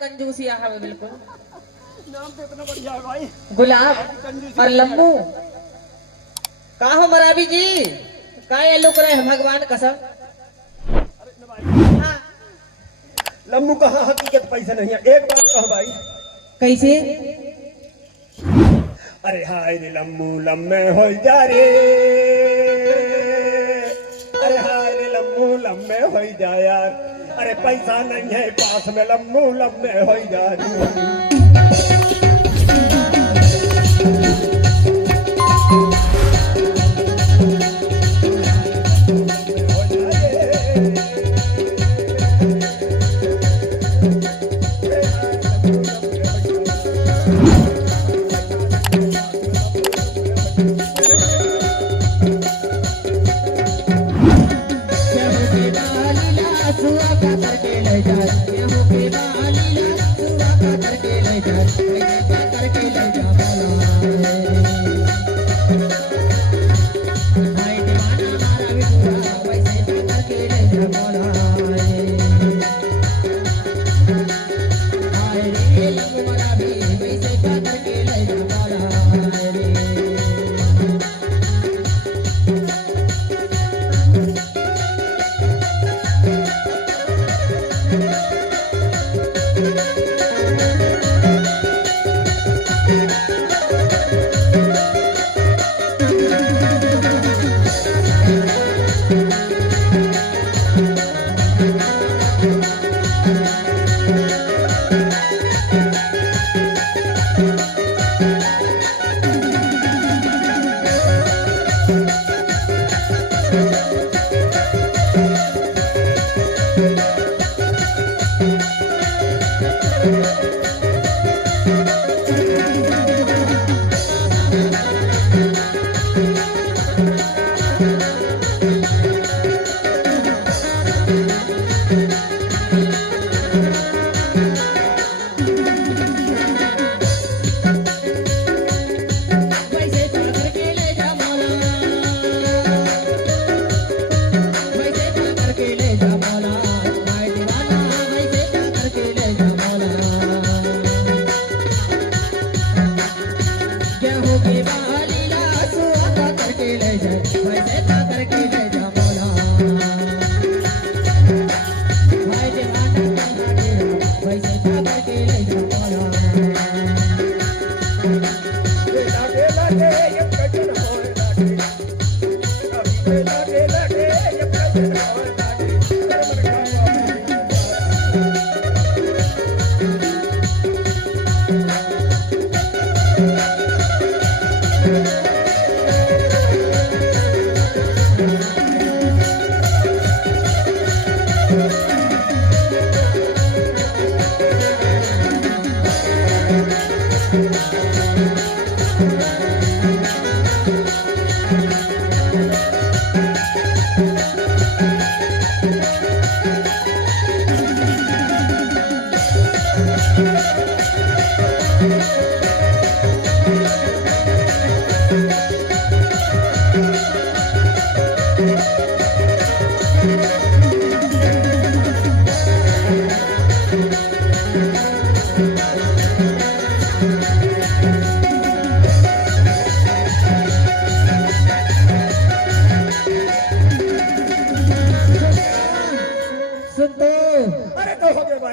कंजूसिया है बिल्कुल। नाम तो इतना बढ़िया है भाई। गुलाब और लम्बू का हो मराबी जी का ये लुक रहे हैं भगवान कसम। हाँ। लम्बू कहाँ हकीकत पैसा नहीं है। एक बात कह भाई। कैसे? अरे हाय रे लम्बू लम्बे हो जा रे। अरे हाय रे लम्बू लम्बे हो जा यार। अरे पैसा नहीं है पास में लम्बू लम्बे हो जा रे। सुन तो अरे तो हो गए भाई